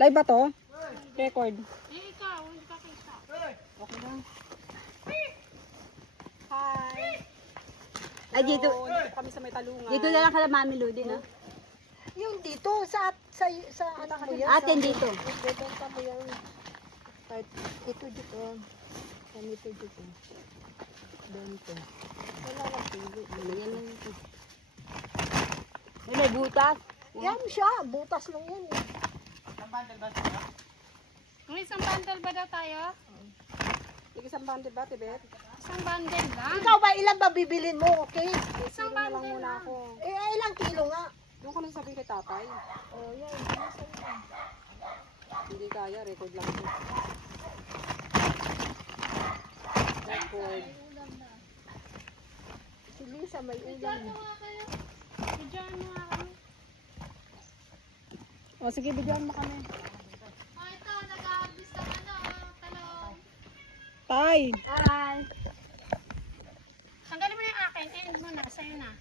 Live ba to? Record. Eh, ikaw, hindi ka kita. Okay lang. Hi. Ay, dito. Dito kami sa may talungan. Dito na lang kala Mami Ludi, no? Yung dito, sa anak mo yan. Atin dito. Bebenta mo yan. Kahit ito dito. Ganito dito. Bento. Wala lang pili. Lagyan mo ito. May butas. Yan siya, butas lang yan eh. Ang isang bundle ba daw tayo? Tig isang bundle ba, Tibet? Isang bundle lang. Ikaw ba, ilan ba bibilin mo, okay? Isang Kilo na lang bundle muna lang. ako. Ilang kilo nga? Doon ko na sabihin kay tatay. Oh, yan. Hindi kaya, record lang ito. Record. Si Lisa may ulam. Ano nga kayo? Bidyan mo nga kami. O sige, bigyan mo kami. Oh, ito, nag-aabis ka talong. Tay! Hi. Tanggalin mo na yung akin. End mo na. Sa'yo na.